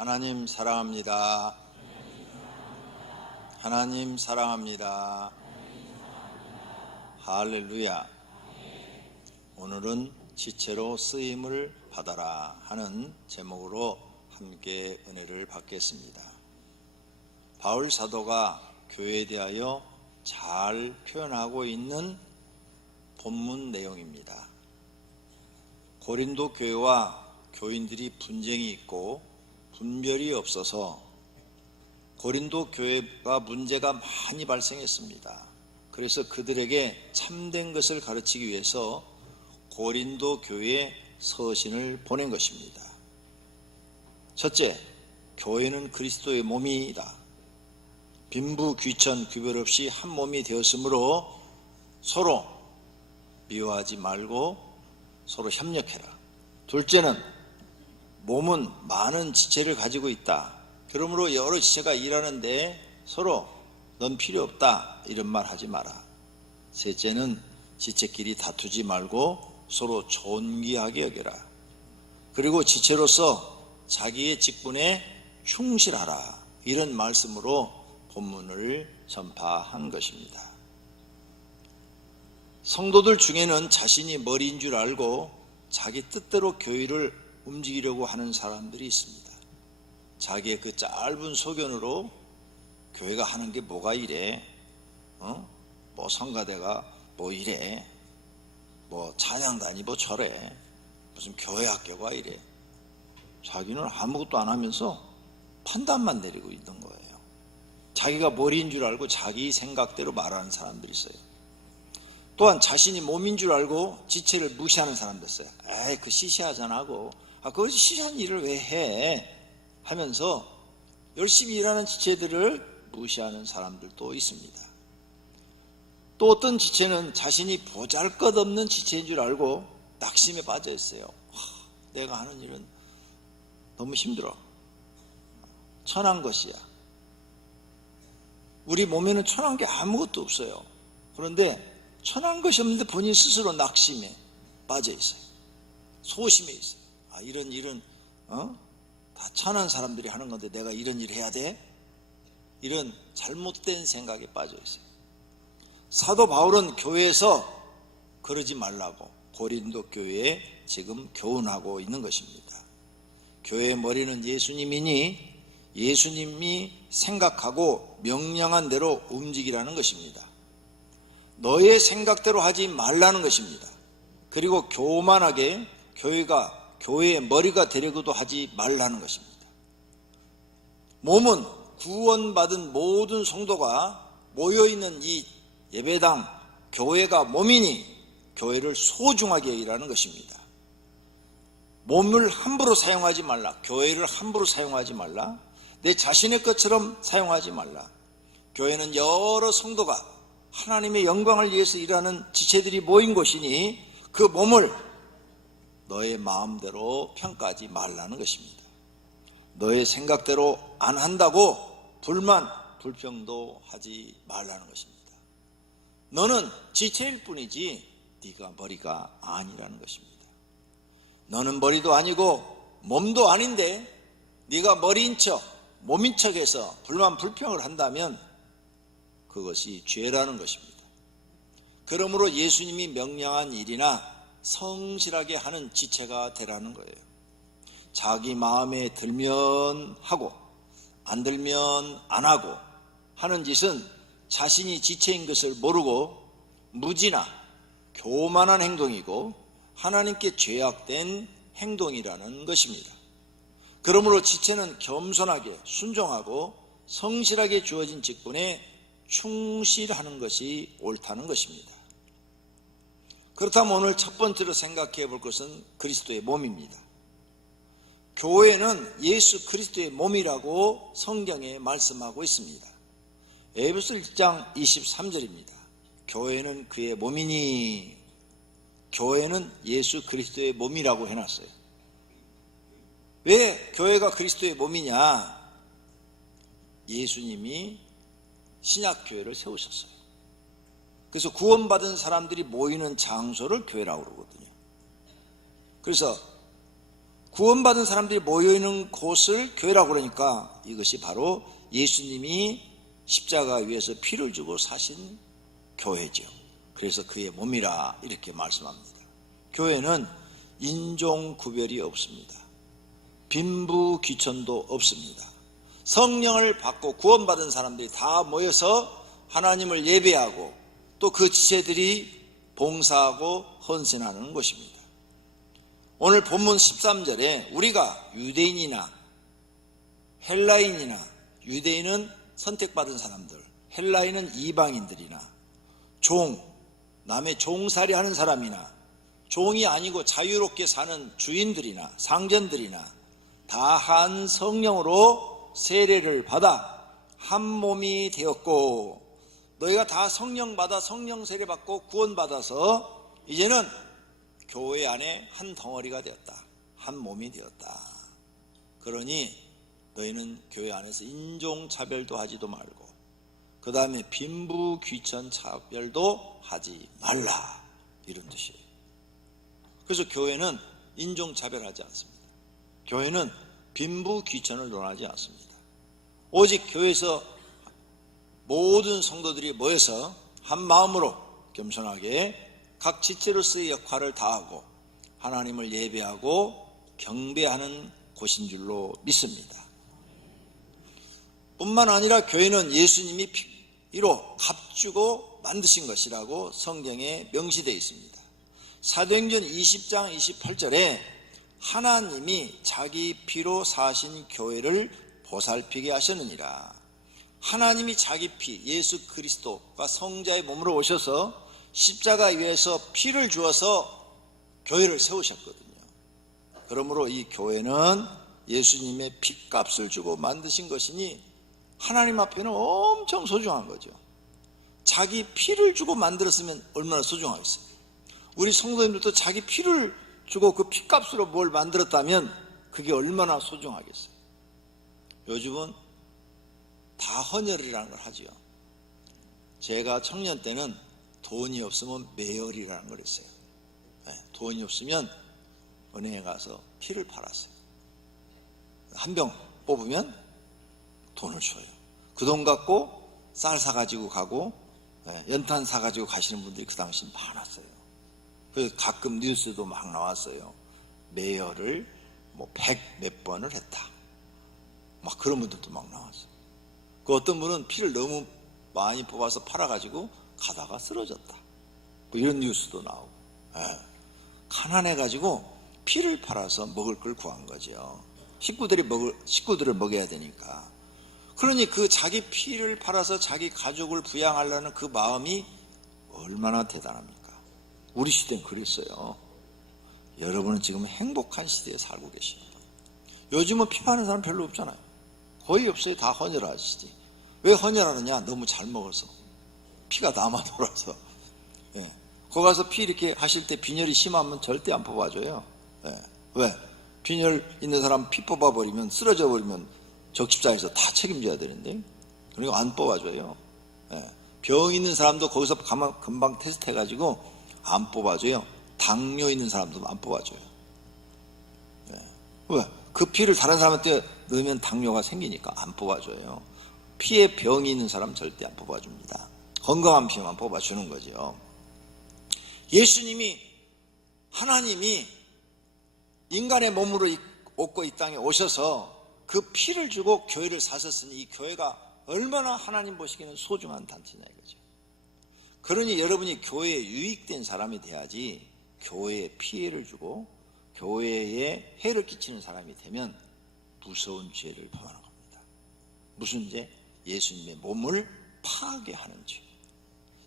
하나님 사랑합니다. 하나님 사랑합니다. 할렐루야. 오늘은 지체로 쓰임을 받아라 하는 제목으로 함께 은혜를 받겠습니다. 바울 사도가 교회에 대하여 잘 표현하고 있는 본문 내용입니다. 고린도 교회와 교인들이 분쟁이 있고 분별이 없어서 고린도 교회가 문제가 많이 발생했습니다. 그래서 그들에게 참된 것을 가르치기 위해서 고린도 교회에 서신을 보낸 것입니다. 첫째, 교회는 그리스도의 몸이다. 빈부 귀천 구별 없이 한 몸이 되었으므로 서로 미워하지 말고 서로 협력해라. 둘째는 몸은 많은 지체를 가지고 있다. 그러므로 여러 지체가 일하는데 서로 넌 필요 없다 이런 말 하지 마라. 셋째는 지체끼리 다투지 말고 서로 존귀하게 여겨라. 그리고 지체로서 자기의 직분에 충실하라. 이런 말씀으로 본문을 전파한 것입니다. 성도들 중에는 자신이 머리인 줄 알고 자기 뜻대로 교회를 움직이려고 하는 사람들이 있습니다. 자기의 그 짧은 소견으로 교회가 하는 게 뭐가 이래, 뭐 성가대가 뭐 이래, 뭐 찬양단이 뭐 저래, 무슨 교회 학교가 이래. 자기는 아무것도 안 하면서 판단만 내리고 있는 거예요. 자기가 머리인 줄 알고 자기 생각대로 말하는 사람들이 있어요. 또한 자신이 몸인 줄 알고 지체를 무시하는 사람도 있어요. 에이, 그 시시하잖아 하고, 그 시시한 일을 왜 해? 하면서 열심히 일하는 지체들을 무시하는 사람들도 있습니다. 또 어떤 지체는 자신이 보잘것없는 지체인 줄 알고 낙심에 빠져 있어요. 내가 하는 일은 너무 힘들어. 천한 것이야. 우리 몸에는 천한 게 아무것도 없어요. 그런데 천한 것이 없는데 본인 스스로 낙심에 빠져 있어요. 소심해 있어요. 이런 일은 다 천한 사람들이 하는 건데 내가 이런 일을 해야 돼? 이런 잘못된 생각에 빠져 있어요. 사도 바울은 교회에서 그러지 말라고 고린도 교회에 지금 교훈하고 있는 것입니다. 교회의 머리는 예수님이니 예수님이 생각하고 명령한 대로 움직이라는 것입니다. 너의 생각대로 하지 말라는 것입니다. 그리고 교만하게 교회가 교회의 머리가 되려고도 하지 말라는 것입니다. 몸은 구원받은 모든 성도가 모여있는 이 예배당, 교회가 몸이니 교회를 소중하게 여기라는 것입니다. 몸을 함부로 사용하지 말라. 교회를 함부로 사용하지 말라. 내 자신의 것처럼 사용하지 말라. 교회는 여러 성도가 하나님의 영광을 위해서 일하는 지체들이 모인 곳이니 그 몸을 너의 마음대로 평가하지 말라는 것입니다. 너의 생각대로 안 한다고 불만, 불평도 하지 말라는 것입니다. 너는 지체일 뿐이지 네가 머리가 아니라는 것입니다. 너는 머리도 아니고 몸도 아닌데 네가 머리인 척, 몸인 척해서 불만, 불평을 한다면 그것이 죄라는 것입니다. 그러므로 예수님이 명령한 일이나 성실하게 하는 지체가 되라는 거예요. 자기 마음에 들면 하고 안 들면 안 하고 하는 짓은 자신이 지체인 것을 모르고 무지나 교만한 행동이고 하나님께 죄악된 행동이라는 것입니다. 그러므로 지체는 겸손하게 순종하고 성실하게 주어진 직분에 충실하는 것이 옳다는 것입니다. 그렇다면 오늘 첫 번째로 생각해 볼 것은 그리스도의 몸입니다. 교회는 예수 그리스도의 몸이라고 성경에 말씀하고 있습니다. 에베소 1장 23절입니다. 교회는 그의 몸이니, 교회는 예수 그리스도의 몸이라고 해놨어요. 왜 교회가 그리스도의 몸이냐? 예수님이 신약교회를 세우셨어요. 그래서 구원받은 사람들이 모이는 장소를 교회라고 그러거든요. 그래서 구원받은 사람들이 모여있는 곳을 교회라고 그러니까 이것이 바로 예수님이 십자가 위에서 피를 주고 사신 교회죠. 그래서 그의 몸이라 이렇게 말씀합니다. 교회는 인종 구별이 없습니다. 빈부 귀천도 없습니다. 성령을 받고 구원받은 사람들이 다 모여서 하나님을 예배하고 또 그 지체들이 봉사하고 헌신하는 것입니다. 오늘 본문 13절에 우리가 유대인이나 헬라인이나, 유대인은 선택받은 사람들, 헬라인은 이방인들이나, 남의 종살이 하는 사람이나, 종이 아니고 자유롭게 사는 주인들이나 상전들이나 다 한 성령으로 세례를 받아 한 몸이 되었고, 너희가 다 성령 받아 성령 세례 받고 구원받아서 이제는 교회 안에 한 덩어리가 되었다. 한 몸이 되었다. 그러니 너희는 교회 안에서 인종차별도 하지도 말고 그 다음에 빈부 귀천 차별도 하지 말라, 이런 뜻이에요. 그래서 교회는 인종차별하지 않습니다. 교회는 빈부 귀천을 논하지 않습니다. 오직 교회에서 모든 성도들이 모여서 한 마음으로 겸손하게 각 지체로서의 역할을 다하고 하나님을 예배하고 경배하는 곳인 줄로 믿습니다. 뿐만 아니라 교회는 예수님이 피로 값주고 만드신 것이라고 성경에 명시되어 있습니다. 사도행전 20장 28절에 하나님이 자기 피로 사신 교회를 보살피게 하셨느니라. 하나님이 자기 피, 예수 그리스도가 성자의 몸으로 오셔서 십자가 위에서 피를 주어서 교회를 세우셨거든요. 그러므로 이 교회는 예수님의 피값을 주고 만드신 것이니 하나님 앞에는 엄청 소중한 거죠. 자기 피를 주고 만들었으면 얼마나 소중하겠어요. 우리 성도님들도 자기 피를 주고 그 피값으로 뭘 만들었다면 그게 얼마나 소중하겠어요. 요즘은 다 헌혈이라는 걸 하죠. 제가 청년 때는 돈이 없으면 매혈이라는 걸 했어요. 돈이 없으면 은행에 가서 피를 팔았어요. 한 병 뽑으면 돈을 줘요. 그 돈 갖고 쌀 사가지고 가고 연탄 사가지고 가시는 분들이 그 당시 많았어요. 그래서 가끔 뉴스도 막 나왔어요. 매혈을 뭐 100몇 번을 했다, 막 그런 분들도 막 나왔어요. 그 어떤 분은 피를 너무 많이 뽑아서 팔아가지고 가다가 쓰러졌다, 뭐 이런 뉴스도 나오고. 가난해가지고 피를 팔아서 먹을 걸 구한 거죠. 식구들을 먹여야 되니까. 그러니 그 자기 피를 팔아서 자기 가족을 부양하려는 그 마음이 얼마나 대단합니까? 우리 시대는 그랬어요. 여러분은 지금 행복한 시대에 살고 계십니다. 요즘은 피 파는 사람 별로 없잖아요. 거의 없어요. 다 헌혈하시지. 왜 헌혈하느냐? 너무 잘 먹어서. 피가 남아 돌아서. 거기 가서 피 이렇게 하실 때 빈혈이 심하면 절대 안 뽑아줘요. 왜? 빈혈 있는 사람 피 뽑아버리면, 쓰러져 버리면 적십자에서 다 책임져야 되는데, 그러니까 안 뽑아줘요. 병 있는 사람도 거기서 금방 테스트 해가지고 안 뽑아줘요. 당뇨 있는 사람도 안 뽑아줘요. 왜? 그 피를 다른 사람한테 넣으면 당뇨가 생기니까 안 뽑아줘요. 피에 병이 있는 사람 절대 안 뽑아줍니다. 건강한 피만 뽑아주는 거죠. 예수님이, 하나님이 인간의 몸으로 얻고 이 땅에 오셔서 그 피를 주고 교회를 사셨으니 이 교회가 얼마나 하나님 보시기에는 소중한 단체냐 이거죠. 그러니 여러분이 교회에 유익된 사람이 돼야지, 교회에 피해를 주고 교회에 해를 끼치는 사람이 되면 무서운 죄를 범하는 겁니다. 무슨 죄? 예수님의 몸을 파괴하는 죄.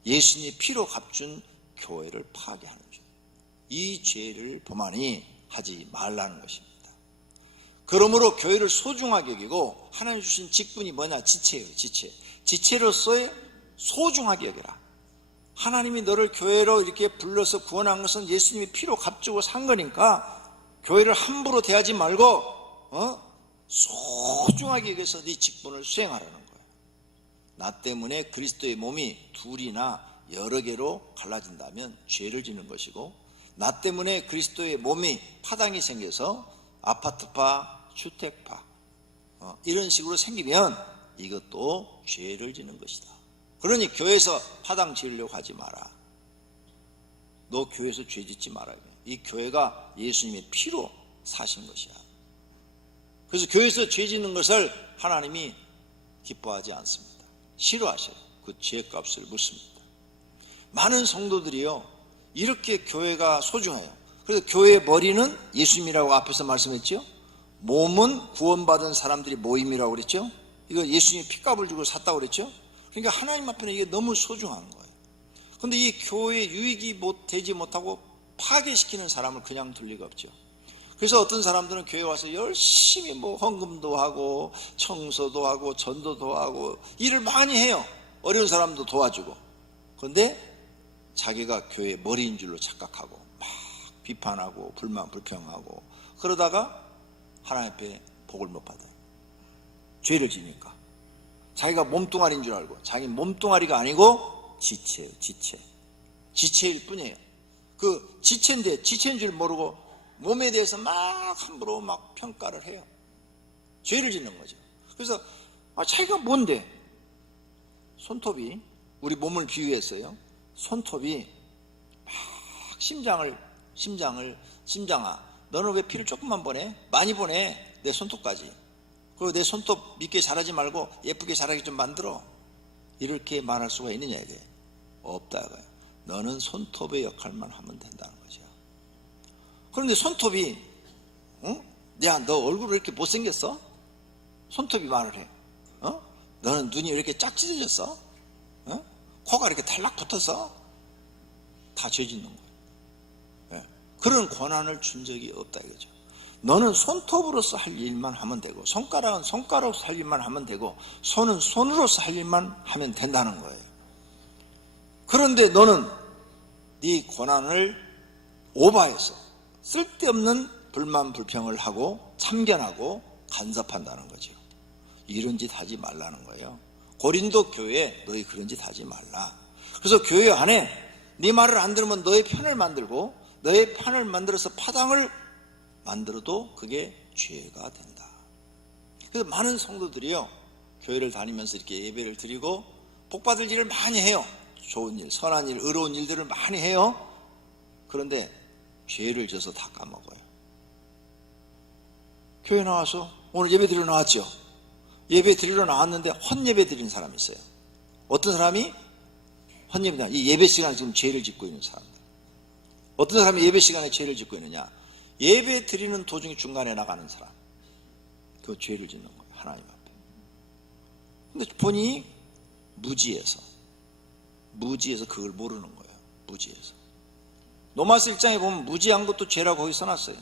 예수님의 피로 값준 교회를 파괴하는 죄. 이 죄를 범하니 하지 말라는 것입니다. 그러므로 교회를 소중하게 여기고, 하나님 주신 직분이 뭐냐? 지체예요. 지체로서의 소중하게 여겨라. 하나님이 너를 교회로 이렇게 불러서 구원한 것은 예수님이 피로 값주고 산 거니까 교회를 함부로 대하지 말고 소중하게 여겨서 네 직분을 수행하라는 거예요. 나 때문에 그리스도의 몸이 둘이나 여러 개로 갈라진다면 죄를 지는 것이고, 나 때문에 그리스도의 몸이 파당이 생겨서 아파트파, 주택파 이런 식으로 생기면 이것도 죄를 지는 것이다. 그러니 교회에서 파당 지으려고 하지 마라. 너 교회에서 죄 짓지 마라. 이 교회가 예수님의 피로 사신 것이야. 그래서 교회에서 죄 짓는 것을 하나님이 기뻐하지 않습니다. 싫어하셔요. 그 죄값을 묻습니다. 많은 성도들이요, 이렇게 교회가 소중해요. 그래서 교회의 머리는 예수님이라고 앞에서 말씀했죠. 몸은 구원받은 사람들이 모임이라고 그랬죠. 이거 예수님이 핏값을 주고 샀다고 그랬죠. 그러니까 하나님 앞에는 이게 너무 소중한 거예요. 그런데 이 교회에 유익이 되지 못하고 파괴시키는 사람을 그냥 둘 리가 없죠. 그래서 어떤 사람들은 교회 와서 열심히 헌금도 하고 청소도 하고 전도도 하고 일을 많이 해요. 어려운 사람도 도와주고. 그런데 자기가 교회의 머리인 줄로 착각하고 막 비판하고 불만 불평하고 그러다가 하나님 앞에 복을 못 받아요. 죄를 지니까. 자기가 몸뚱아리인 줄 알고 자기 몸뚱아리가 아니고 지체예요. 지체일 뿐이에요. 그 지체인데 지체인 줄 모르고 몸에 대해서 막 함부로 막 평가를 해요. 죄를 짓는 거죠. 그래서 자기가 뭔데? 손톱이, 우리 몸을 비유했어요. 손톱이 막 심장아 너는 왜 피를 조금만 보내? 많이 보내. 내 손톱까지. 그리고 내 손톱 믿게 자라지 말고 예쁘게 자라게 좀 만들어. 이렇게 말할 수가 있느냐 이게? 없다. 너는 손톱의 역할만 하면 된다는 거죠. 그런데 손톱이 야, 너 얼굴이 이렇게 못생겼어? 손톱이 말을 해. 너는 눈이 왜 이렇게 짝찢어졌어? 코가 이렇게 탈락 붙어서? 다 죄 짓는 거예요. 그런 권한을 준 적이 없다 이거죠. 너는 손톱으로서 할 일만 하면 되고 손가락은 손가락으로서 할 일만 하면 되고 손은 손으로서 할 일만 하면 된다는 거예요. 그런데 너는 네 권한을 오버해서 쓸데없는 불만 불평을 하고 참견하고 간섭한다는 거죠. 이런 짓 하지 말라는 거예요. 고린도 교회에 너희 그런 짓 하지 말라. 그래서 교회 안에 네 말을 안 들으면 너의 편을 만들고 너의 편을 만들어서 파당을 만들어도 그게 죄가 된다. 그래서 많은 성도들이요, 교회를 다니면서 이렇게 예배를 드리고 복받을 일을 많이 해요. 좋은 일, 선한 일, 의로운 일들을 많이 해요. 그런데 죄를 져서 다 까먹어요. 교회 나와서 오늘 예배 드리러 나왔죠. 예배 드리러 나왔는데 헛예배 드리는 사람이 있어요. 어떤 사람이 헛예배다. 이 예배 시간에 지금 죄를 짓고 있는 사람들. 어떤 사람이 예배 시간에 죄를 짓고 있느냐? 예배 드리는 도중에 중간에 나가는 사람. 그 죄를 짓는 거예요. 하나님 앞에. 근데 본인이 무지해서 그걸 모르는 거예요. 무지해서. 로마서 1장에 보면 무지한 것도 죄라고 거기 써놨어요.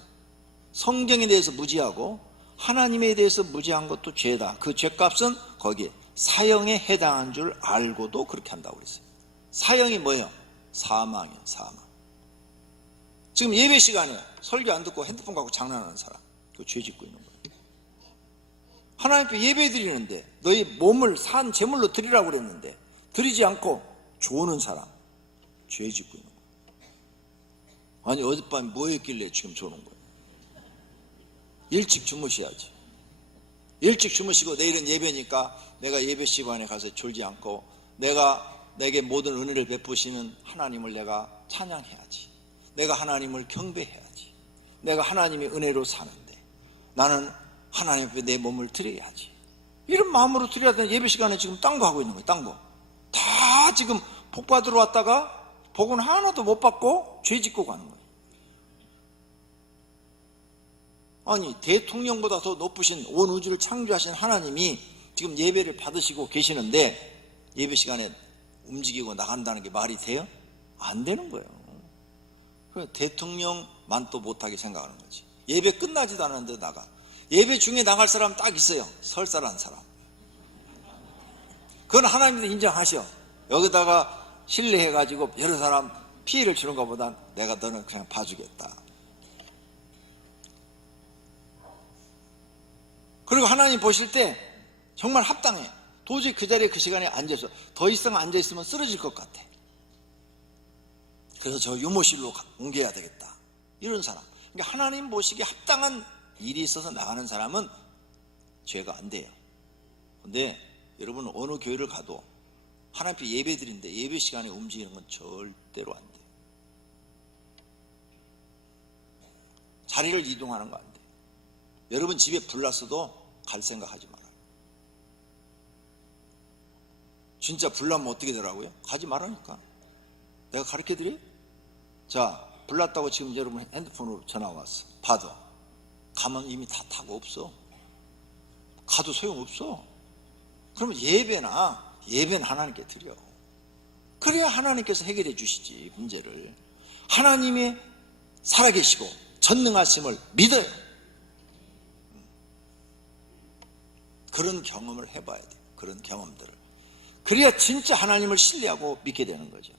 성경에 대해서 무지하고 하나님에 대해서 무지한 것도 죄다. 그 죄값은 거기에 사형에 해당한 줄 알고도 그렇게 한다고 그랬어요. 사형이 뭐예요? 사망이에요. 사망. 지금 예배 시간에 설교 안 듣고 핸드폰 갖고 장난하는 사람, 그 죄 짓고 있는 거예요. 하나님 앞에 예배 드리는데 너희 몸을 산 제물로 드리라고 그랬는데 드리지 않고 조는 사람, 죄 짓고 있는 거예요. 아니 어젯밤에 뭐 했길래 지금 조는 거예요? 일찍 주무셔야지. 일찍 주무시고 내일은 예배니까 내가 예배 시간에 가서 졸지 않고 내게 모든 은혜를 베푸시는 하나님을 내가 찬양해야지. 내가 하나님을 경배해야지. 내가 하나님의 은혜로 사는데 나는 하나님 앞에 내 몸을 드려야지. 이런 마음으로 드려야 되는 예배 시간에 지금 딴 거 하고 있는 거예요. 딴 거. 다 지금 복 받으러 왔다가 복은 하나도 못 받고 죄 짓고 가는 거예요. 아니 대통령보다 더 높으신 온 우주를 창조하신 하나님이 지금 예배를 받으시고 계시는데 예배 시간에 움직이고 나간다는 게 말이 돼요? 안 되는 거예요. 대통령만 또 못하게 생각하는 거지. 예배 끝나지도 않았는데 나가. 예배 중에 나갈 사람 딱 있어요. 설사라는 사람. 그건 하나님도 인정하셔. 여기다가 신뢰해가지고 여러 사람 피해를 주는 것보단 내가 너는 그냥 봐주겠다. 그리고 하나님 보실 때 정말 합당해. 도저히 그 자리에 그 시간에 앉아서 더 이상 앉아있으면 쓰러질 것 같아. 그래서 저 유모실로 옮겨야 되겠다. 이런 사람. 그러니까 하나님 보시기에 합당한 일이 있어서 나가는 사람은 죄가 안 돼요. 근데 여러분 어느 교회를 가도 하나님 앞에 예배 드린데 예배 시간에 움직이는 건 절대로 안 돼요. 자리를 이동하는 거 안 돼요. 여러분 집에 불 났어도 갈 생각 하지 말아요. 진짜 불 나면 어떻게 되라고요? 가지 말라니까. 내가 가르쳐 드려요? 자, 불 났다고 지금 여러분 핸드폰으로 전화 왔어. 받아. 가면 이미 다 타고 없어. 가도 소용없어. 그러면 예배는 하나님께 드려. 그래야 하나님께서 해결해 주시지, 문제를. 하나님의 살아계시고 전능하심을 믿어요. 그런 경험을 해봐야 돼요. 그런 경험들을. 그래야 진짜 하나님을 신뢰하고 믿게 되는 거죠.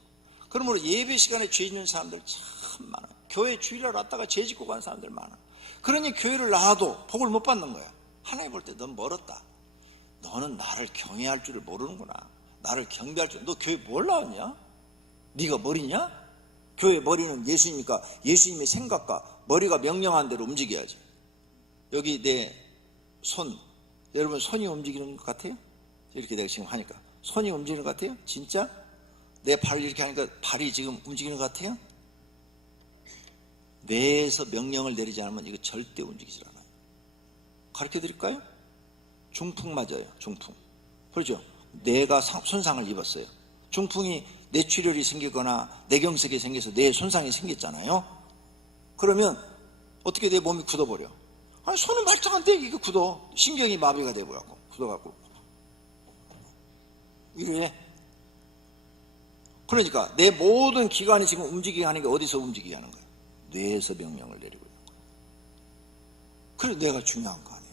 그러므로 예배 시간에 죄 짓는 사람들 참 많아요. 교회 주일날 왔다가 죄 짓고 가는 사람들 많아. 그러니 교회를 나와도 복을 못 받는 거야. 하나님 볼 때 넌 멀었다. 너는 나를 경외할 줄을 모르는구나. 나를 경배할 줄. 너 교회 뭘 나왔냐? 네가 머리냐? 교회 머리는 예수님이니까 예수님의 생각과 머리가 명령한 대로 움직여야지. 여기 내 손, 여러분 손이 움직이는 것 같아요? 이렇게 내가 지금 하니까 손이 움직이는 것 같아요? 진짜? 내 발을 이렇게 하니까 발이 지금 움직이는 것 같아요? 뇌에서 명령을 내리지 않으면 이거 절대 움직이질 않아요. 가르쳐 드릴까요? 중풍 맞아요. 중풍. 그렇죠? 뇌가 손상을 입었어요. 중풍이 뇌출혈이 생기거나 뇌경색이 생겨서 뇌 손상이 생겼잖아요. 그러면 어떻게 내 몸이 굳어버려? 아니 손은 말짱한데 이게 굳어. 신경이 마비가 돼버려갖고 굳어갖고 이래. 그러니까 내 모든 기관이 지금 움직이게 하는 게 어디서 움직이게 하는 거예요? 뇌에서 명령을 내리고 있는 거예요. 그래서 뇌가 중요한 거 아니에요.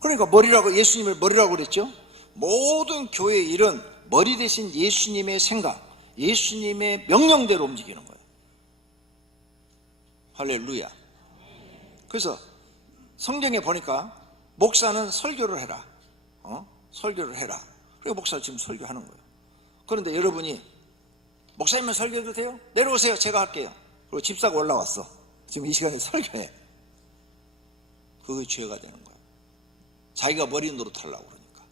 그러니까 머리라고, 예수님을 머리라고 그랬죠. 모든 교회의 일은 머리 대신 예수님의 생각, 예수님의 명령대로 움직이는 거예요. 할렐루야. 그래서 성경에 보니까 목사는 설교를 해라. 설교를 해라. 그리고 목사는 지금 설교하는 거예요. 그런데 여러분이 목사님은 설교해도 돼요? 내려오세요. 제가 할게요. 그리고 집사가 올라왔어. 지금 이 시간에 설교해. 그게 죄가 되는 거예요. 자기가 머리 노릇하려고 그러니까.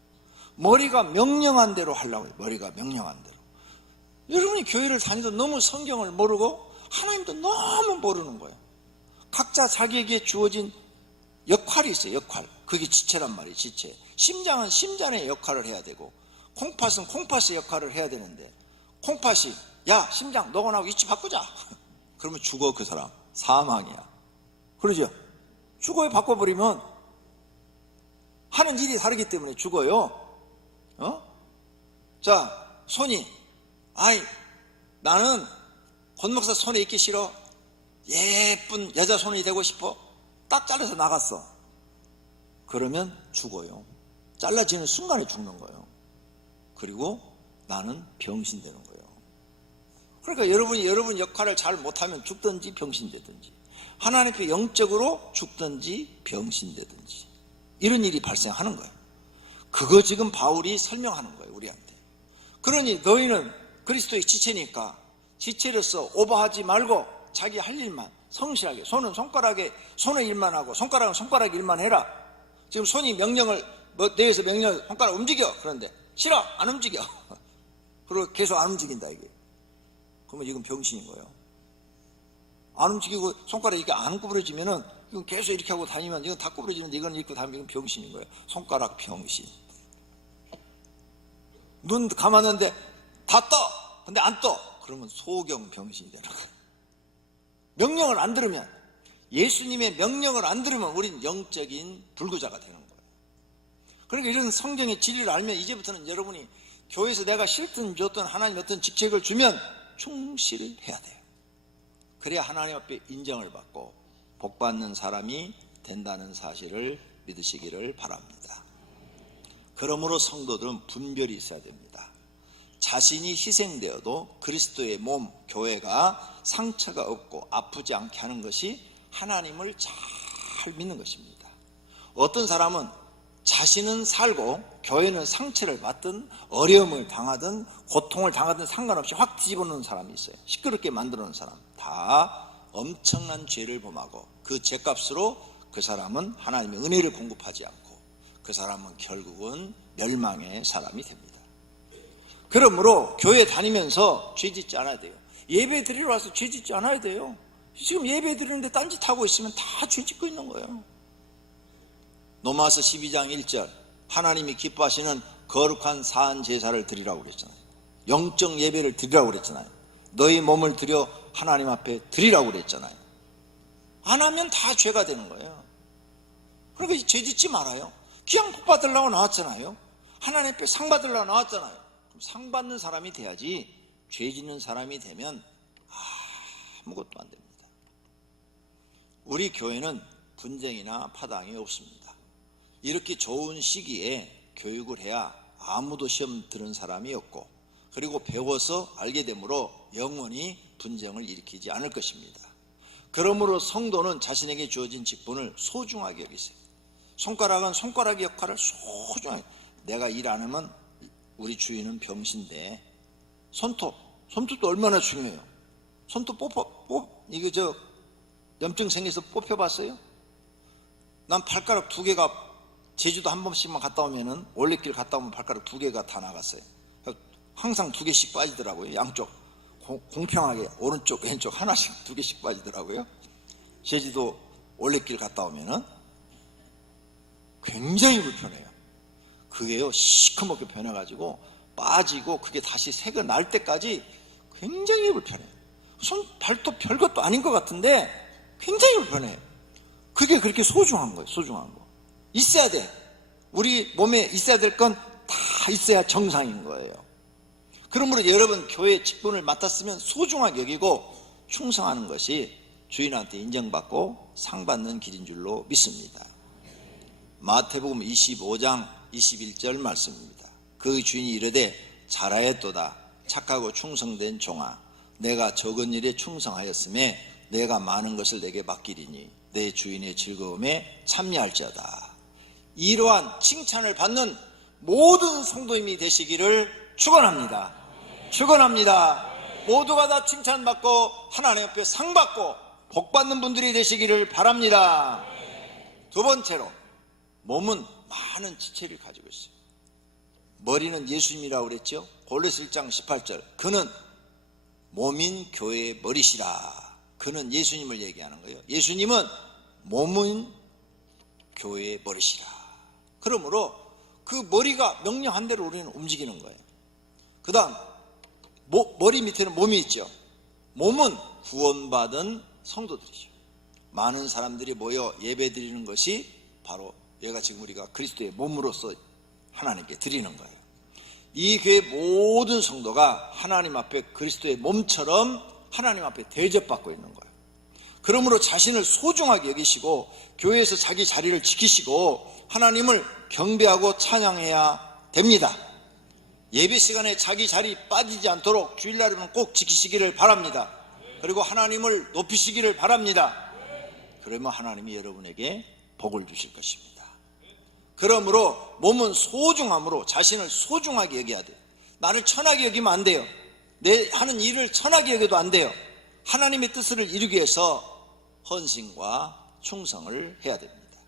머리가 명령한 대로 하려고 해요. 머리가 명령한 대로. 여러분이 교회를 다니도 너무 성경을 모르고 하나님도 너무 모르는 거예요. 각자 자기에게 주어진 역할이 있어요. 역할. 그게 지체란 말이에요. 지체. 심장은 심장의 역할을 해야 되고 콩팥은 콩팥의 역할을 해야 되는데 콩팥이 야 심장 너가 나하고 위치 바꾸자. 그러면 죽어. 그 사람 사망이야. 그러죠? 죽어요. 바꿔버리면 하는 일이 다르기 때문에 죽어요. 자, 손이 아이 나는 권 목사 손에 있기 싫어. 예쁜 여자 손이 되고 싶어. 딱 잘라서 나갔어. 그러면 죽어요. 잘라지는 순간에 죽는 거예요. 그리고 나는 병신되는 거예요. 그러니까 여러분이 여러분 역할을 잘 못하면 죽든지 병신되든지, 하나님 앞에 영적으로 죽든지 병신되든지 이런 일이 발생하는 거예요. 그거 지금 바울이 설명하는 거예요. 우리한테. 그러니 너희는 그리스도의 지체니까 지체로서 오버하지 말고 자기 할 일만 성실하게, 손은 손가락에 손의 일만 하고 손가락은 손가락 일만 해라. 지금 손이 명령을 뇌에서 명령을 손가락 움직여. 그런데 싫어 안 움직여. 그리고 계속 안 움직인다 이게. 그러면 이건 병신인 거예요. 안 움직이고 손가락이 이렇게 안 구부러지면은 이건 계속 이렇게 하고 다니면 이건 다 구부러지는데 이건 입고 다니면 이건 병신인 거예요. 손가락 병신. 눈 감았는데 다 떠. 근데 안 떠. 그러면 소경 병신이 되는 거예요. 명령을 안 들으면, 예수님의 명령을 안 들으면 우린 영적인 불구자가 되는 거예요. 그러니까 이런 성경의 진리를 알면 이제부터는 여러분이 교회에서 내가 싫든 좋든 하나님 어떤 직책을 주면 충실히 해야 돼요. 그래야 하나님 앞에 인정을 받고 복받는 사람이 된다는 사실을 믿으시기를 바랍니다. 그러므로 성도들은 분별이 있어야 됩니다. 자신이 희생되어도 그리스도의 몸, 교회가 상처가 없고 아프지 않게 하는 것이 하나님을 잘 믿는 것입니다. 어떤 사람은 자신은 살고 교회는 상처를 받든 어려움을 당하든 고통을 당하든 상관없이 확 뒤집어 놓는 사람이 있어요. 시끄럽게 만들어 놓은 사람. 다 엄청난 죄를 범하고 그 죄값으로 그 사람은 하나님의 은혜를 공급하지 않고 그 사람은 결국은 멸망의 사람이 됩니다. 그러므로 교회 다니면서 죄 짓지 않아야 돼요. 예배 드리러 와서 죄 짓지 않아야 돼요. 지금 예배 드리는데 딴짓하고 있으면 다 죄 짓고 있는 거예요. 로마서 12장 1절 하나님이 기뻐하시는 거룩한 사한 제사를 드리라고 그랬잖아요. 영적 예배를 드리라고 그랬잖아요. 너희 몸을 들여 하나님 앞에 드리라고 그랬잖아요. 안 하면 다 죄가 되는 거예요. 그러니까 죄 짓지 말아요. 그냥 복 받으려고 나왔잖아요. 하나님 앞에 상 받으려고 나왔잖아요. 그럼 상 받는 사람이 돼야지 죄 짓는 사람이 되면 아무것도 안 됩니다. 우리 교회는 분쟁이나 파당이 없습니다. 이렇게 좋은 시기에 교육을 해야 아무도 시험 들은 사람이 없고 그리고 배워서 알게 되므로 영원히 분쟁을 일으키지 않을 것입니다. 그러므로 성도는 자신에게 주어진 직분을 소중하게 여기세요. 손가락은 손가락의 역할을 소중하게. 내가 일 안 하면 우리 주인은 병신데 손톱도 얼마나 중요해요. 손톱 이거 염증 생겨서 뽑혀봤어요? 난 발가락 2개가 제주도 한 번씩만 갔다 오면은 올레길 갔다 오면 발가락 2개가 다 나갔어요. 항상 2개씩 빠지더라고요. 양쪽 공평하게 오른쪽 왼쪽 하나씩 2개씩 빠지더라고요. 제주도 올레길 갔다 오면은 굉장히 불편해요. 그게요 시커멓게 변해가지고 빠지고 그게 다시 새가 날 때까지 굉장히 불편해요. 발톱 별것도 아닌 것 같은데 굉장히 불편해요. 그게 그렇게 소중한 거예요. 소중한 거 있어야 돼. 우리 몸에 있어야 될 건 다 있어야 정상인 거예요. 그러므로 여러분 교회 직분을 맡았으면 소중하게 여기고 충성하는 것이 주인한테 인정받고 상 받는 길인 줄로 믿습니다. 마태복음 25장 21절 말씀입니다. 그 주인이 이르되 잘하였도다 착하고 충성된 종아 내가 적은 일에 충성하였음에 내가 많은 것을 내게 맡기리니 내 주인의 즐거움에 참여할지어다. 이러한 칭찬을 받는 모든 성도님이 되시기를 축원합니다. 축원합니다. 모두가 다 칭찬받고 하나님 앞에 상 받고 복 받는 분들이 되시기를 바랍니다. 두 번째로 몸은 많은 지체를 가지고 있어요. 머리는 예수님이라고 그랬죠. 골로새 1장 18절 그는 몸인 교회의 머리시라. 그는 예수님을 얘기하는 거예요. 예수님은 몸은 교회의 머리시라. 그러므로 그 머리가 명령한 대로 우리는 움직이는 거예요. 그 다음 머리 밑에는 몸이 있죠. 몸은 구원받은 성도들이죠. 많은 사람들이 모여 예배 드리는 것이 바로 얘가 지금 우리가 그리스도의 몸으로서 하나님께 드리는 거예요. 이 교회 모든 성도가 하나님 앞에 그리스도의 몸처럼 하나님 앞에 대접받고 있는 거예요. 그러므로 자신을 소중하게 여기시고 교회에서 자기 자리를 지키시고 하나님을 경배하고 찬양해야 됩니다. 예배 시간에 자기 자리 빠지지 않도록 주일날에는 꼭 지키시기를 바랍니다. 그리고 하나님을 높이시기를 바랍니다. 그러면 하나님이 여러분에게 복을 주실 것입니다. 그러므로 몸은 소중함으로 자신을 소중하게 여겨야 돼요. 나를 천하게 여기면 안 돼요. 내 하는 일을 천하게 여겨도 안 돼요. 하나님의 뜻을 이루기 위해서 헌신과 충성을 해야 됩니다.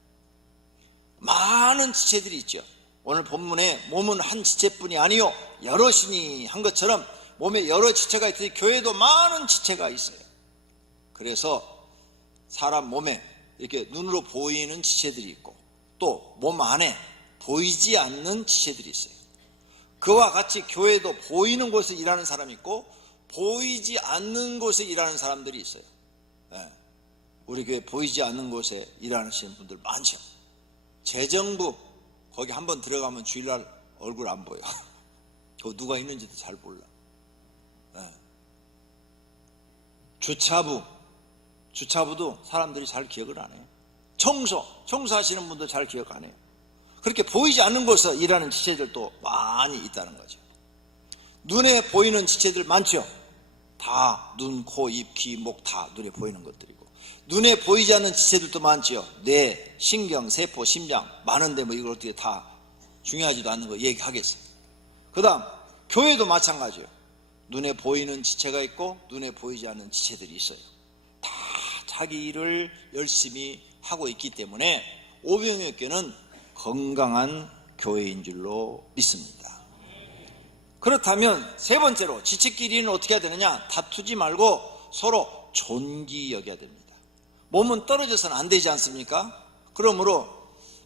많은 지체들이 있죠. 오늘 본문에 몸은 한 지체뿐이 아니요 여럿이니 한 것처럼 몸에 여러 지체가 있듯이 교회도 많은 지체가 있어요. 그래서 사람 몸에 이렇게 눈으로 보이는 지체들이 있고 또 몸 안에 보이지 않는 지체들이 있어요. 그와 같이 교회도 보이는 곳에 일하는 사람이 있고 보이지 않는 곳에 일하는 사람들이 있어요. 우리 교회 보이지 않는 곳에 일하시는 분들 많죠. 재정부 거기 한번 들어가면 주일날 얼굴 안 보여. 거기 누가 있는지도 잘 몰라. 주차부도 사람들이 잘 기억을 안 해요. 청소하시는 분도 잘 기억 안 해요. 그렇게 보이지 않는 곳에서 일하는 지체들도 많이 있다는 거죠. 눈에 보이는 지체들 많죠. 다 눈, 코, 입, 귀, 목 다 눈에 보이는 것들이고 눈에 보이지 않는 지체들도 많죠. 뇌, 신경, 세포, 심장 많은데 뭐 이걸 어떻게 다 중요하지도 않는 거 얘기하겠어요. 그 다음 교회도 마찬가지예요. 눈에 보이는 지체가 있고 눈에 보이지 않는 지체들이 있어요. 다 자기 일을 열심히 하고 있기 때문에 오병이어교는 건강한 교회인 줄로 믿습니다. 그렇다면 세 번째로 지체끼리는 어떻게 해야 되느냐? 다투지 말고 서로 존귀 여겨야 됩니다. 몸은 떨어져서는 안 되지 않습니까? 그러므로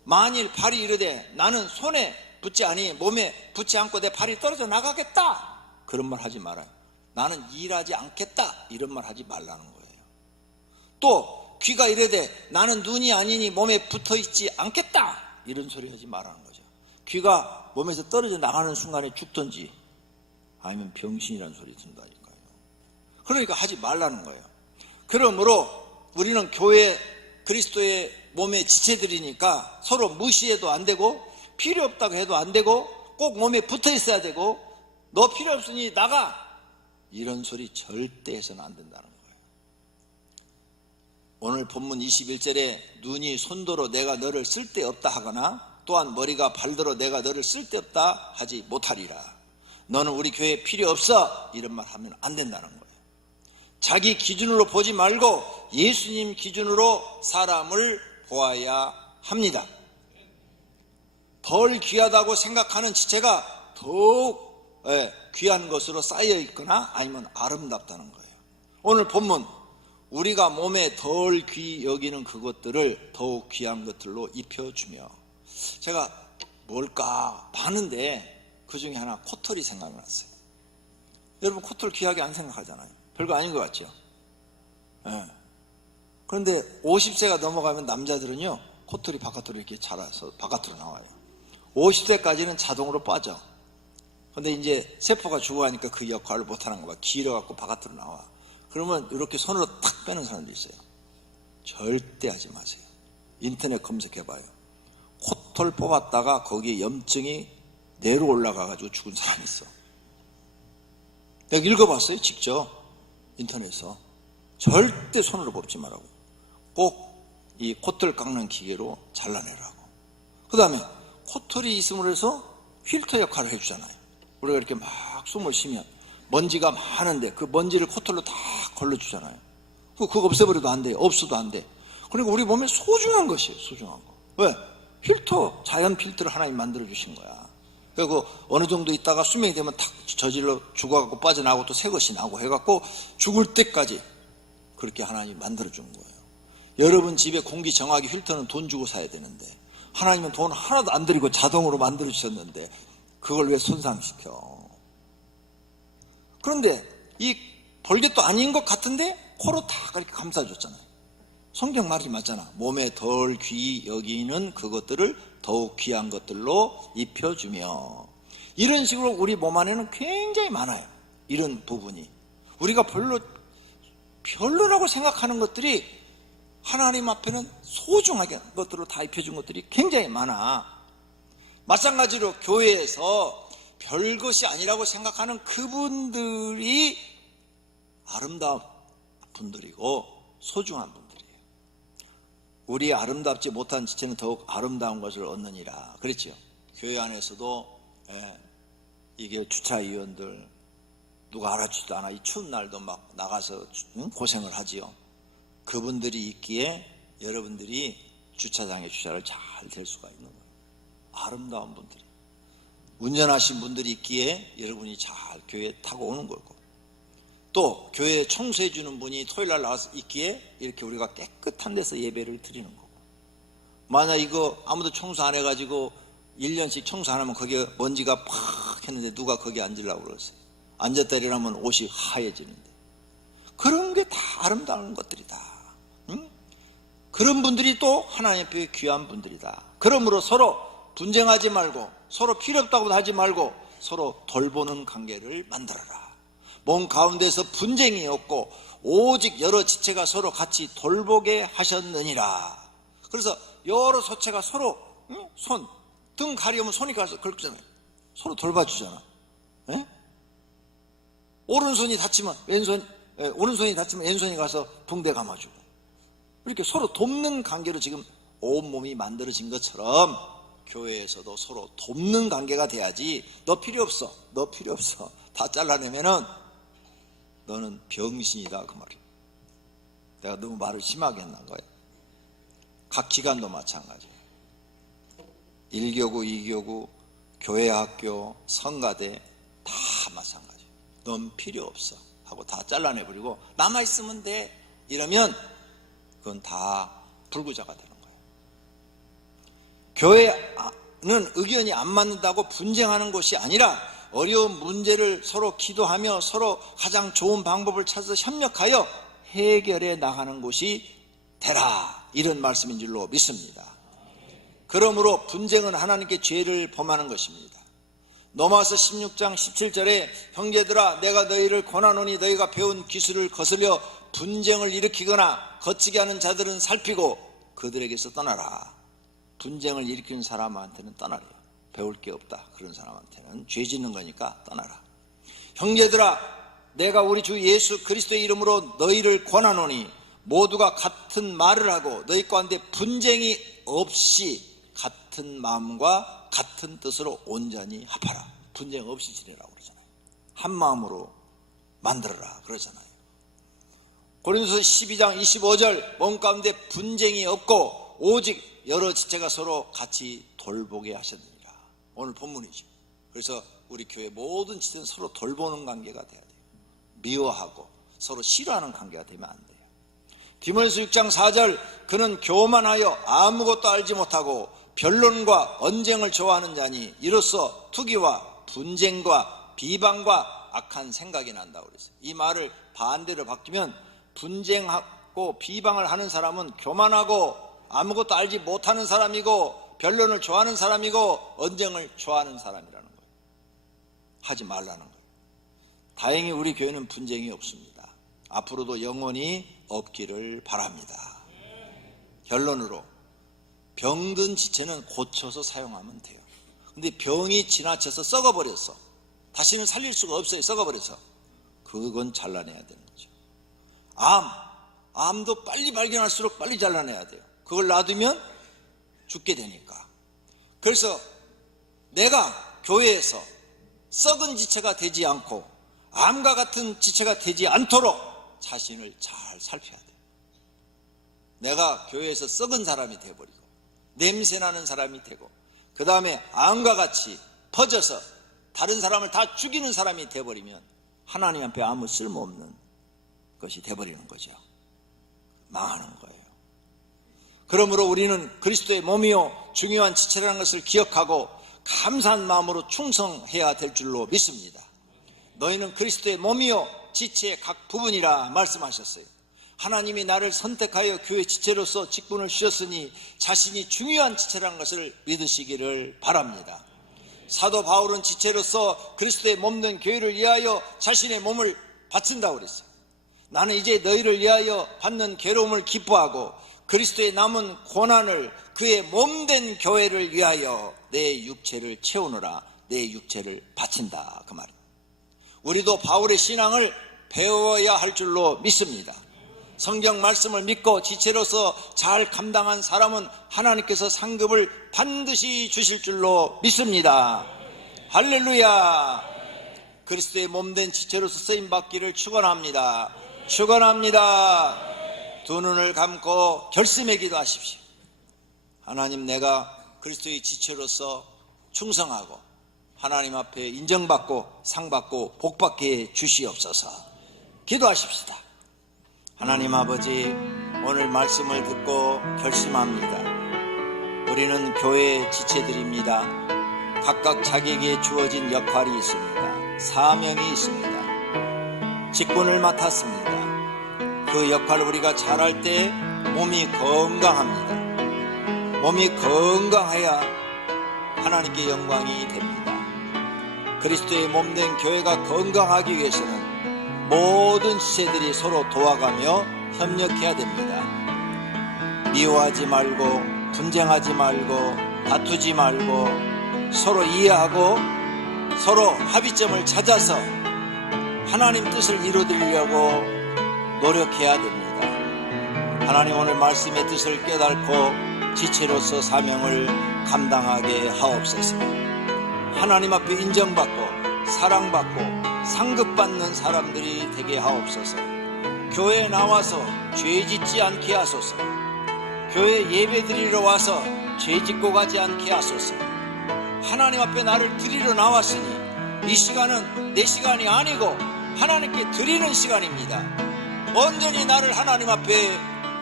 만일 발이 이르되 나는 손에 붙지 아니 몸에 붙지 않고 내 발이 떨어져 나가겠다, 그런 말 하지 말아요. 나는 일하지 않겠다, 이런 말 하지 말라는 거예요. 또 귀가 이르되 나는 눈이 아니니 몸에 붙어있지 않겠다, 이런 소리 하지 말라는 거죠. 귀가 몸에서 떨어져 나가는 순간에 죽든지 아니면 병신이라는 소리 든다니까요. 그러니까 하지 말라는 거예요. 그러므로 우리는 교회 그리스도의 몸의 지체들이니까 서로 무시해도 안 되고 필요 없다고 해도 안 되고 꼭 몸에 붙어 있어야 되고 너 필요 없으니 나가, 이런 소리 절대 해서는 안 된다는 거예요. 오늘 본문 21절에 눈이 손도로 내가 너를 쓸데없다 하거나 또한 머리가 발도로 내가 너를 쓸데없다 하지 못하리라. 너는 우리 교회에 필요 없어, 이런 말 하면 안 된다는 거예요. 자기 기준으로 보지 말고 예수님 기준으로 사람을 보아야 합니다. 덜 귀하다고 생각하는 지체가 더욱 귀한 것으로 쌓여 있거나 아니면 아름답다는 거예요. 오늘 본문 우리가 몸에 덜 귀 여기는 그것들을 더욱 귀한 것들로 입혀주며, 제가 뭘까 봤는데 그 중에 하나 코털이 생각이 났어요. 여러분 코털 귀하게 안 생각하잖아요. 별거 아닌 것 같죠? 그런데 50세가 넘어가면 남자들은요 코털이 바깥으로 이렇게 자라서 바깥으로 나와요. 50세까지는 자동으로 빠져. 근데 이제 세포가 죽어가니까 그 역할을 못하는 거야. 길어갖고 바깥으로 나와. 그러면 이렇게 손으로 탁 빼는 사람도 있어요. 절대 하지 마세요. 인터넷 검색해봐요. 코털 뽑았다가 거기에 염증이 내로 올라가가지고 죽은 사람이 있어. 내가 읽어봤어요, 직접 인터넷에서. 절대 손으로 뽑지 말라고. 꼭 이 코털 깎는 기계로 잘라내라고. 그 다음에 코털이 있음으로 해서 필터 역할을 해주잖아요. 우리가 이렇게 막 숨을 쉬면 먼지가 많은데 그 먼지를 코털로 다 걸러주잖아요. 그거 없애버려도 안 돼. 없어도 안 돼. 그러니까 우리 몸에 소중한 것이에요. 소중한 거. 왜? 필터, 자연 필터를 하나님 만들어주신 거야. 그리고 어느 정도 있다가 수명이 되면 탁 저질러 죽어갖고 빠져나오고 또 새 것이 나오고 해갖고 죽을 때까지 그렇게 하나님이 만들어준 거예요. 여러분 집에 공기 정화기 필터는 돈 주고 사야 되는데 하나님은 돈 하나도 안 들이고 자동으로 만들어주셨는데 그걸 왜 손상시켜? 그런데 이 벌개도 아닌 것 같은데 코로 다 이렇게 감싸줬잖아요. 성경 말이 맞잖아. 몸에 덜 귀히 여기는 그것들을 더욱 귀한 것들로 입혀주며, 이런 식으로 우리 몸 안에는 굉장히 많아요. 이런 부분이 우리가 별로라고 생각하는 것들이 하나님 앞에는 소중하게 것들로 다 입혀준 것들이 굉장히 많아. 마찬가지로 교회에서 별것이 아니라고 생각하는 그분들이 아름다운 분들이고 소중한 분들이에요. 우리 아름답지 못한 지체는 더욱 아름다운 것을 얻느니라 그랬죠. 교회 안에서도 이게 주차위원들 누가 알아주지도 않아. 이 추운 날도 막 나가서 고생을 하지요. 그분들이 있기에 여러분들이 주차장에 주차를 잘 될 수가 있는 거예요. 아름다운 분들이, 운전하신 분들이 있기에 여러분이 잘 교회에 타고 오는 거고, 또 교회에 청소해 주는 분이 토요일날 나와서 있기에 이렇게 우리가 깨끗한 데서 예배를 드리는 거고, 만약 이거 아무도 청소 안 해가지고 1년씩 청소 안 하면 거기에 먼지가 팍 했는데 누가 거기 앉으려고 그랬어요. 앉았다 일어나면 옷이 하얘지는데, 그런 게 다 아름다운 것들이다. 응? 그런 분들이 또 하나님 앞에 귀한 분들이다. 그러므로 서로 분쟁하지 말고, 서로 필요 없다고 하지 말고 서로 돌보는 관계를 만들어라. 몸 가운데서 분쟁이 없고 오직 여러 지체가 서로 같이 돌보게 하셨느니라. 그래서 여러 소체가 서로 손, 등 가려면 손이 가서 긁잖아요. 서로 돌봐주잖아. 에? 오른손이 다치면 오른손이 다치면 왼손이 가서 붕대 감아주고, 이렇게 서로 돕는 관계로 지금 온몸이 만들어진 것처럼 교회에서도 서로 돕는 관계가 돼야지. 너 필요 없어, 너 필요 없어 다 잘라내면은 너는 병신이다 그 말이에요. 내가 너무 말을 심하게 했나 거예요. 각 기관도 마찬가지예요. 1교구, 2교구, 교회 학교, 성가대 다 마찬가지예요. 넌 필요 없어 하고 다 잘라내버리고 남아있으면 돼 이러면 그건 다 불구자가 되는 거예요. 교회는 의견이 안 맞는다고 분쟁하는 것이 아니라 어려운 문제를 서로 기도하며 서로 가장 좋은 방법을 찾아서 협력하여 해결해 나가는 곳이 되라, 이런 말씀인 줄로 믿습니다. 그러므로 분쟁은 하나님께 죄를 범하는 것입니다. 로마서 16장 17절에 형제들아 내가 너희를 권하노니 너희가 배운 기술을 거슬려 분쟁을 일으키거나 거치게 하는 자들은 살피고 그들에게서 떠나라. 분쟁을 일으키는 사람한테는 떠나래요. 배울 게 없다. 그런 사람한테는 죄 짓는 거니까 떠나라. 형제들아 내가 우리 주 예수 그리스도의 이름으로 너희를 권하노니 모두가 같은 말을 하고 너희 가운데 분쟁이 없이 같은 마음과 같은 뜻으로 온전히 합하라. 분쟁 없이 지내라고 그러잖아요. 한 마음으로 만들어라 그러잖아요. 고린도서 12장 25절 몸 가운데 분쟁이 없고 오직 여러 지체가 서로 같이 돌보게 하셨느니라. 오늘 본문이죠. 그래서 우리 교회 모든 지체는 서로 돌보는 관계가 돼야 돼요. 미워하고 서로 싫어하는 관계가 되면 안 돼요. 디모데서 6장 4절 그는 교만하여 아무것도 알지 못하고 변론과 언쟁을 좋아하는 자니 이로써 투기와 분쟁과 비방과 악한 생각이 난다고 그랬어요. 이 말을 반대로 바뀌면 분쟁하고 비방을 하는 사람은 교만하고 아무것도 알지 못하는 사람이고 변론을 좋아하는 사람이고 언쟁을 좋아하는 사람이라는 거예요. 하지 말라는 거예요. 다행히 우리 교회는 분쟁이 없습니다. 앞으로도 영원히 없기를 바랍니다. 결론으로 병든 지체는 고쳐서 사용하면 돼요. 근데 병이 지나쳐서 썩어버렸어. 다시는 살릴 수가 없어요. 썩어버려서. 그건 잘라내야 되는 거죠. 암도 빨리 발견할수록 빨리 잘라내야 돼요. 그걸 놔두면 죽게 되니까. 그래서 내가 교회에서 썩은 지체가 되지 않고 암과 같은 지체가 되지 않도록 자신을 잘 살펴야 돼요. 내가 교회에서 썩은 사람이 되어버리고 냄새나는 사람이 되고 그 다음에 암과 같이 퍼져서 다른 사람을 다 죽이는 사람이 되어버리면 하나님 앞에 아무 쓸모없는 것이 되어버리는 거죠. 망하는 거예요. 그러므로 우리는 그리스도의 몸이요 중요한 지체라는 것을 기억하고 감사한 마음으로 충성해야 될 줄로 믿습니다. 너희는 그리스도의 몸이요 지체의 각 부분이라 말씀하셨어요. 하나님이 나를 선택하여 교회 지체로서 직분을 주셨으니 자신이 중요한 지체라는 것을 믿으시기를 바랍니다. 사도 바울은 지체로서 그리스도의 몸된 교회를 위하여 자신의 몸을 바친다고 그랬어요. 나는 이제 너희를 위하여 받는 괴로움을 기뻐하고 그리스도의 남은 고난을 그의 몸된 교회를 위하여 내 육체를 채우느라 내 육체를 바친다 그 말입니다. 우리도 바울의 신앙을 배워야 할 줄로 믿습니다. 성경 말씀을 믿고 지체로서 잘 감당한 사람은 하나님께서 상급을 반드시 주실 줄로 믿습니다. 할렐루야. 그리스도의 몸된 지체로서 쓰임받기를 축원합니다. 축원합니다. 두 눈을 감고 결심해 기도하십시오. 하나님, 내가 그리스도의 지체로서 충성하고 하나님 앞에 인정받고 상받고 복받게 주시옵소서. 기도하십시다. 하나님 아버지, 오늘 말씀을 듣고 결심합니다. 우리는 교회의 지체들입니다. 각각 자기에게 주어진 역할이 있습니다. 사명이 있습니다. 직분을 맡았습니다. 그 역할을 우리가 잘할 때 몸이 건강합니다. 몸이 건강해야 하나님께 영광이 됩니다. 그리스도의 몸된 교회가 건강하기 위해서는 모든 지체들이 서로 도와가며 협력해야 됩니다. 미워하지 말고 분쟁하지 말고 다투지 말고 서로 이해하고 서로 합의점을 찾아서 하나님 뜻을 이루어드리려고 노력해야 됩니다. 하나님, 오늘 말씀의 뜻을 깨닫고 지체로서 사명을 감당하게 하옵소서. 하나님 앞에 인정받고 사랑받고 상급받는 사람들이 되게 하옵소서. 교회에 나와서 죄 짓지 않게 하소서. 교회 예배 드리러 와서 죄 짓고 가지 않게 하소서. 하나님 앞에 나를 드리러 나왔으니 이 시간은 내 시간이 아니고 하나님께 드리는 시간입니다. 온전히 나를 하나님 앞에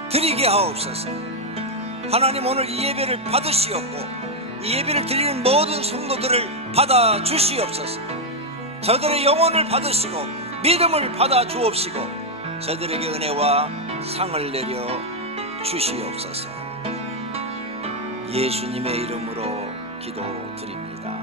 드리게 하옵소서. 하나님, 오늘 이 예배를 받으시옵고 이 예배를 드리는 모든 성도들을 받아 주시옵소서. 저들의 영혼을 받으시고 믿음을 받아 주옵시고 저들에게 은혜와 상을 내려 주시옵소서. 예수님의 이름으로 기도드립니다.